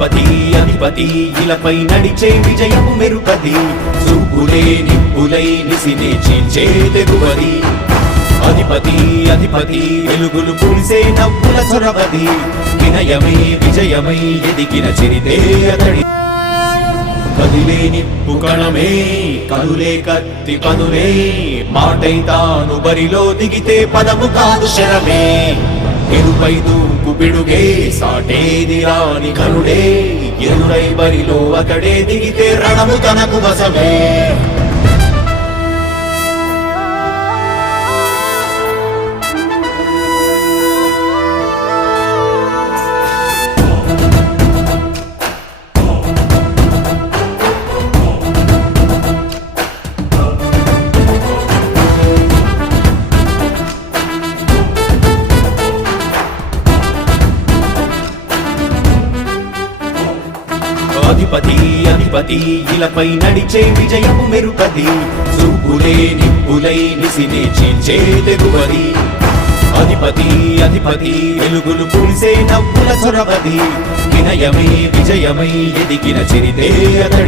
అధిపతి అధిపతి ఇలపై నడిచే విజయము మెరుపది చూపులే నిప్పులై నిసినే చీల్చే తెగువది. అధిపతి అధిపతి వెలుగులు పులిసే నవ్వుల చొరవది. వినయమై విజయమై ఎదిగిన చిరితే అతడి. కదిలే నిప్పు కణమే కనులే కత్తి పదులే మాటై తాను బరిలో దిగితే పదము కాదు శరమే. ఎరుపై దూకు బిడుగే సాటేది రాని కనుడే ఎదురై బరిలో అతడే దిగితే రణము తనకు వసమే అధిపతి అధిపతి ఇలపై నడిచే విజయము మెరుపది చూపులే నిప్పులై నిసినే చీల్చే తెగువది. అధిపతి అధిపతి వెలుగులు పులిసే నవ్వుల చొరవది. వినయమై విజయమై ఎదిగిన చిరితే అతడి